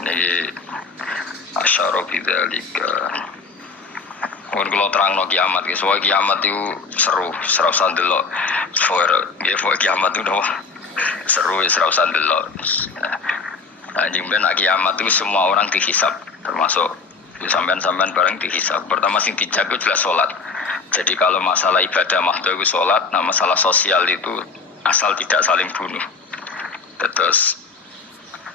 ini asyara bidzalika. Mun kula terangno kiamat, soal kiamat itu seru usah ndelok. Soal kiamat itu seru usah ndelok. Anjing ben kiamat itu semua orang dihisab, termasuk sampean-sampean bareng dihisab. Pertama sing dijaga jelas salat. Jadi kalau masalah ibadah mahdoh itu salat, nah masalah sosial itu asal tidak saling bunuh. Terus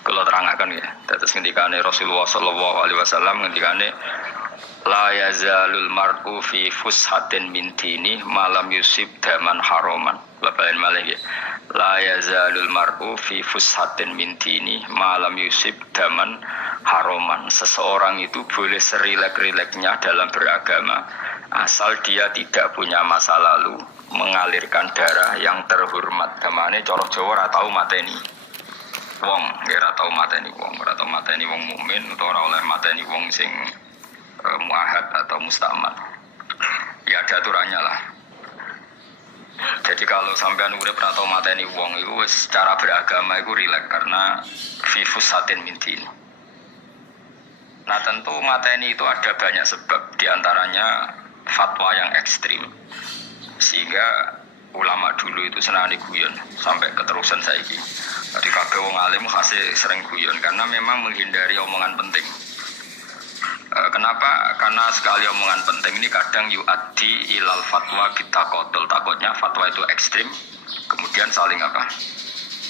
kalau terangkan ya, terus ngendikane Rasulullah sallallahu alaihi wasallam ngendikane la yazalul mar'u fi fushatin min dini malam yusib daman haroman. Bapak malih ya. La yazalul mar'u fi fushatin min dini malam yusib daman haroman. Seseorang itu boleh serilek-rileknya dalam beragama asal dia tidak punya masa lalu mengalirkan darah yang terhormat. Damane cara Jawa ora tau mateni wong, ora tau mateni wong, ora tau mateni wong mukmin utawa ora oleh mateni wong sing muahad atau mustaman. Ya ada aturannya lah. Jadi kalau sampean urip ora tau mateni wong iku wis secara beragama iku rileks karena fifus satin mintin. Nah tentu mateni itu ada banyak sebab, diantaranya fatwa yang ekstrim sehingga ulama dulu itu senang guyon sampai keterusan saiki. Jadi kabeh wong alim khase sering guyon karena memang menghindari omongan penting. Kenapa? Karena sekali omongan penting ini kadang yu'addi ilal fatwa kita kotul. Takutnya fatwa itu ekstrim, kemudian saling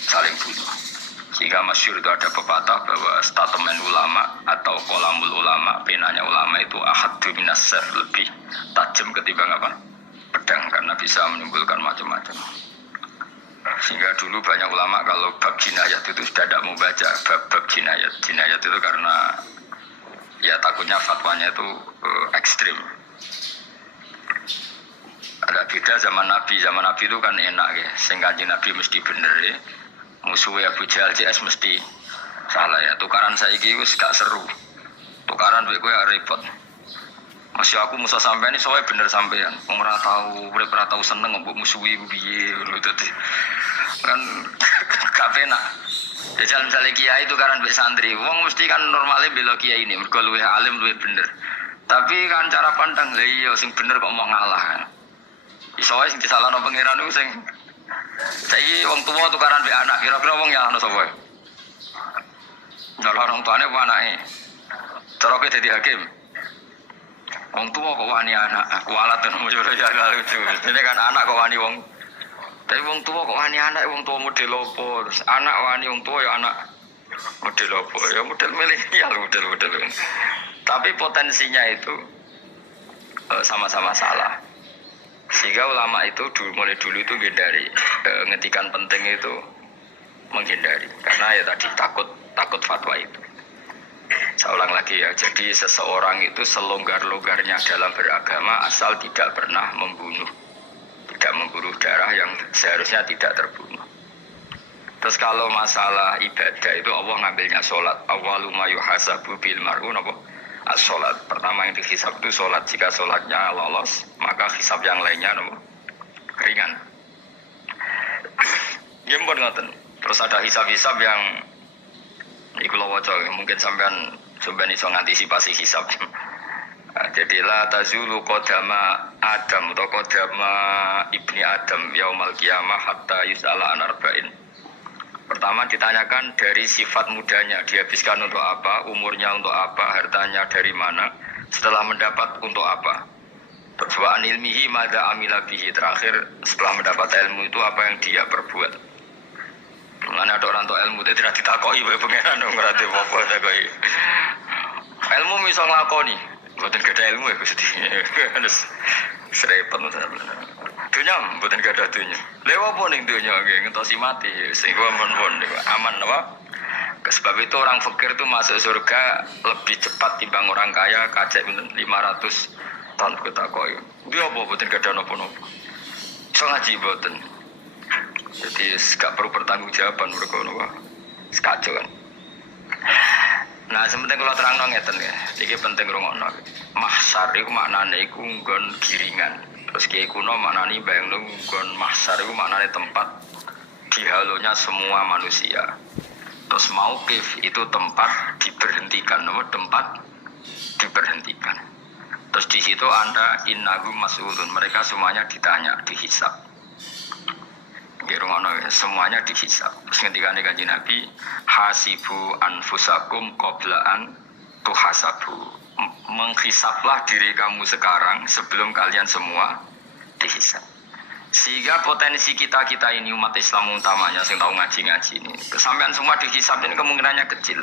saling bunuh. Sehingga masyhur itu ada pepatah bahwa statement ulama atau kolamul ulama, penanya ulama itu ahaddu minas sayf, lebih tajam ketimbang pedang, karena bisa menimbulkan macam-macam. Sehingga dulu banyak ulama kalau bab jinayat itu sudah tidak mau baca bab jinayat itu karena ya takutnya fatwanya itu ekstrim. Ada beda zaman Nabi itu kan enak ya, sehingga Nabi mesti bener ya. Musuhnya Abu Jahal CS mesti salah ya. Tukaran saiki wis gak seru. Tukaran kowe repot. Masih aku musuh sampean ini soalnya bener sampean. Wong ora tau seneng mbok musuhi piye ngono dadi. Kan gak penak. Jajal misalnya kiai itu kan mbek santri, wong mesti kan normalnya bela kiai ini, mergo luwih alim luwih bener. Tapi kan cara pandang lha iya sing bener kok mau ngalah. Iso wae sing disalahno pangeran iku sing saiki wong tuwa tukaran mbek anak, kira-kira wong nyalahno sapa? Nyalahno orang tuane apa anake? Cara kowe dadi hakim. Wong tuwa kok wani anak, aku alat nang yo ya lucu. Dene kan anak kok wani wong. Tapi wong tua kok wani anak, wong tua model opo? Terus anak wani wong tua ya anak model opo? Ya model milenial, model. Tapi potensinya itu sama-sama salah. Sehingga ulama itu mulai dulu itu menghindari, ngetikan penting itu menghindari. Karena ya tadi takut fatwa itu. Saya ulang lagi ya, jadi seseorang itu selonggar-longgarnya dalam beragama asal tidak pernah membunuh darah yang seharusnya tidak terbunuh. Terus kalau masalah ibadah itu Allah ngambilnya sholat. Awwalu ma yuhasabu bil mar'u napa? As-sholat. Pertama yang dihisab itu sholat. Jika sholatnya lolos, maka hisab yang lainnya napa? Ringan. Gempon ngoten. Terus ada hisab-hisab yang iku lho waca, mungkin sampean iso ngantisipasi hisab. Jadi la tazulu qadama Adam atau qadama ibni Adam yaumal qiyamah hatta yus'ala an arba'in. Pertama ditanyakan dari sifat mudanya, dihabiskan untuk apa, umurnya untuk apa, hartanya dari mana, setelah mendapat untuk apa. Terus wa an ilmihi madza amila bihi, terakhir setelah mendapat ilmu itu apa yang dia perbuat. Mana ada orang tua ilmu itu tidak ditakoki wae pengenan ora apa takoki. Ilmu iso nglakoni. Mboten gadah ilmu ya Gusti. Terus serepet dunya mboten gadah dunya. Lha opo ning dunya nggih ngentosi mati sing aman apa? Sebab itu orang fakir itu masuk surga lebih cepat timbang orang kaya kajek 500 tahun ketakoy. Dia apa mboten gadah napa-napa. Iso ngaji mboten. Jadi gak perlu pertanggungjawaban mergo napa. Sekacau kan. Nah, sementing kalau terang ngeten ya, iki penting rungokno. Mahsyar iku maknane iku nggon giringan. Terus kiai kuno maknane bayangno nggon mahsyar iku maknane tempat dihalonya semua manusia. Terus mauqif itu tempat diberhentikan, tempat diberhentikan. Terus di situ Anda innahum mas'ulun, mereka semuanya ditanya, dihisab. Semuanya dihisab. Terus ketika Kanjeng Nabi hasibu anfusakum qabla an tuhasabu, menghisablah diri kamu sekarang sebelum kalian semua dihisab. Sehingga potensi kita ini umat Islam utamanya yang tahu ngaji ini, kesampean semua dihisab ini kemungkinannya kecil.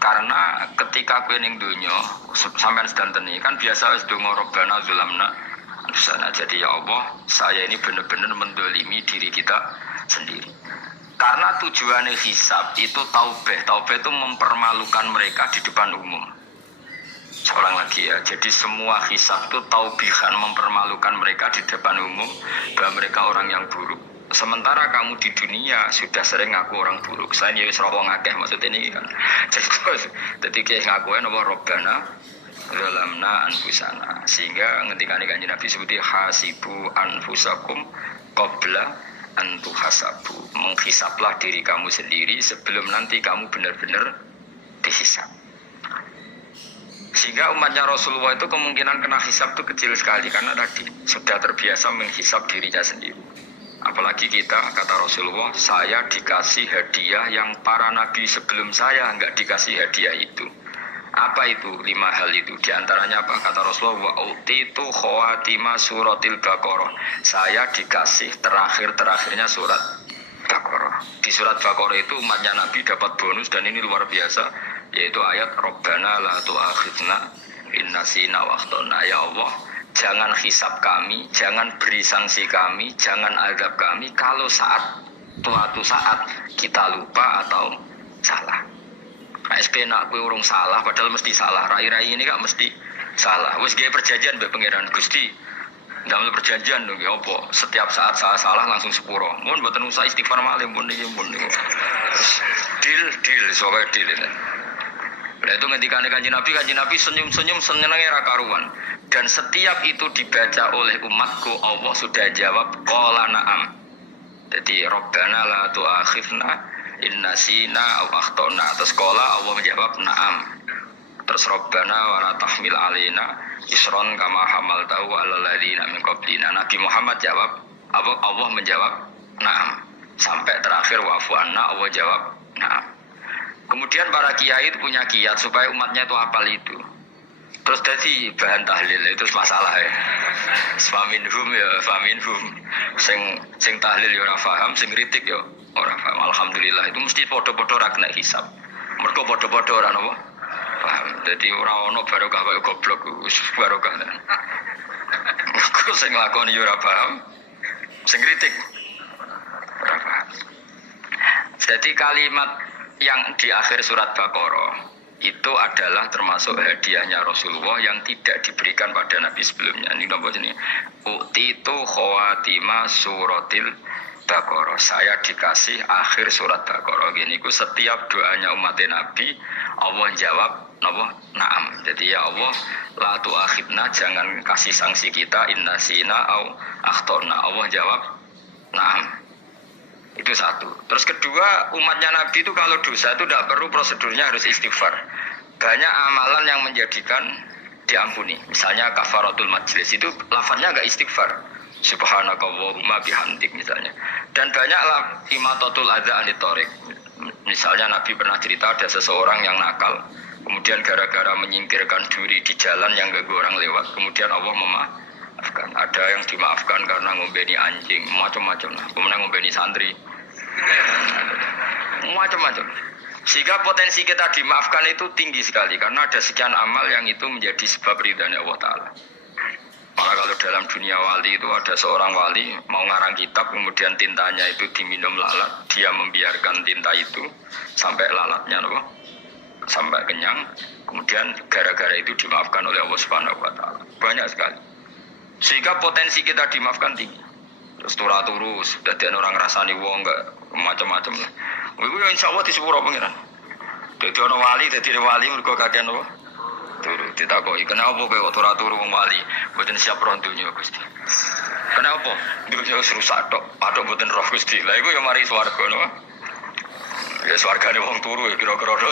Karena ketika kowe ning donya sampean sedanten iki kan biasa wis donga Rabbana zalamna sana. Jadi ya Allah, saya ini benar-benar mendolimi diri kita sendiri. Karena tujuannya hisab itu taubah. Taubah itu mempermalukan mereka di depan umum. Seorang lagi ya, jadi semua hisab itu taubihan, mempermalukan mereka di depan umum bahwa mereka orang yang buruk. Sementara kamu di dunia sudah sering ngaku orang buruk. Saya ini serawang ngakeh maksudnya ini kan. Jadi kayak ngakuin apa Rabbana zalamna anfusana, sehingga ketika Kanjeng Nabi sebuti hasibu anfusakum qabla an tuhasabu, menghisaplah diri kamu sendiri sebelum nanti kamu benar-benar dihisap. Sehingga umatnya Rasulullah itu kemungkinan kena hisap itu kecil sekali karena tadi sudah terbiasa menghisap dirinya sendiri. Apalagi kita, kata Rasulullah, saya dikasih hadiah yang para nabi sebelum saya enggak dikasih hadiah itu. Apa itu? 5 hal itu. Di antaranya apa? Kata Rasulullah, wa utitu khawatima suratil Baqarah. Saya dikasih terakhirnya surat Baqarah. Di surat Baqarah itu umatnya Nabi dapat bonus dan ini luar biasa, yaitu ayat Rabbana la tu'akhidna in nasina wa akhtana. Ya Allah, jangan hisab kami, jangan beri sanksi kami, jangan azab kami kalau suatu saat kita lupa atau salah. SB nak kowe urung salah padahal mesti salah. Rai-rai ini kan mesti salah. Wis gawe perjanjian mbek pangeran Gusti. Ndamel perjanjian lho nggih apa? Setiap saat saya salah langsung sepuro. Mun mboten usah istighfar malih mun iki mun niku. Deal soalnya deal. Lah itu ketika Kanjeng Nabi senyum-senyum senenge ra karuan. Dan setiap itu dibaca oleh umatku, Allah sudah jawab qala na'am. Jadi Rabbana la tu'akhidna inna sina aw akhtana. Terus qala Allah menjawab na'am. Terus Rabbana wa la tahmil alaina isron kama hamaltahu 'alal ladzina min qablina. Nabi Muhammad jawab, Allah menjawab na'am. Sampai terakhir wa'fu anna, Allah jawab na'am. Kemudian para kiai itu punya kiat supaya umatnya itu hafal itu. Terus jadi bahan tahlil itu masalah ya. Faminhum ya faminhum. Sing tahlil ya ora paham, sing kritik ya ora paham. Alhamdulillah itu mesti padha-padha ra kena hisab. Mergo padha-padha ora napa paham. Dadi ora ono barokah kaya goblok wis barokah. Mergo sing lakoni ya ora paham, sing kritik ora paham. Jadi kalimat yang di akhir surat Baqarah itu adalah termasuk hadiahnya Rasulullah yang tidak diberikan pada Nabi sebelumnya. Ini nomor ini. Utitu khawatima suratil Baqarah. Saya dikasih akhir surat Baqarah. Gini, setiap doanya umat Nabi, Allah jawab, na'am. Jadi ya Allah, la tu'akhidna, jangan kasih sanksi kita, inna sina au akhtona. Allah jawab, na'am. Itu satu. Terus kedua, umatnya Nabi itu kalau dosa itu tidak perlu prosedurnya harus istighfar. Banyak amalan yang menjadikan diampuni. Misalnya kafaratul majlis itu lafadznya enggak istighfar. Subhanakallahumma bihamdik misalnya. Dan banyaklah imatatul adza anit thariq. Misalnya Nabi pernah cerita ada seseorang yang nakal, kemudian gara-gara menyingkirkan duri di jalan yang ganggu orang lewat, kemudian Allah memaafkan. Ada yang dimaafkan karena ngombeni anjing, macam-macam. Kemudian ngombeni santri, macam-macam. Sehingga potensi kita dimaafkan itu tinggi sekali karena ada sekian amal yang itu menjadi sebab ridhanya Allah Ta'ala. Maka kalau dalam dunia wali itu ada seorang wali mau ngarang kitab, kemudian tintanya itu diminum lalat, dia membiarkan tinta itu sampai lalatnya sampai kenyang, kemudian gara-gara itu dimaafkan oleh Allah Subhanahu wa Ta'ala. Banyak sekali. Sehingga potensi kita dimaafkan tinggi. Terus turus, dadi orang rasani wong enggak macam-macam lah. Iku ya insyaallah di sepuro pengiran. Dadi ana wali, mergo kakean apa? Turu ditakoki, kenapa kowe kok turu wong wali? Mboten siap roh dunya Gusti. Kenapa? Dunya wis rusak tok, patok mboten roh Gusti. Lah iku ya mari swarga napa? Ya swargane wong turu ya kira-kira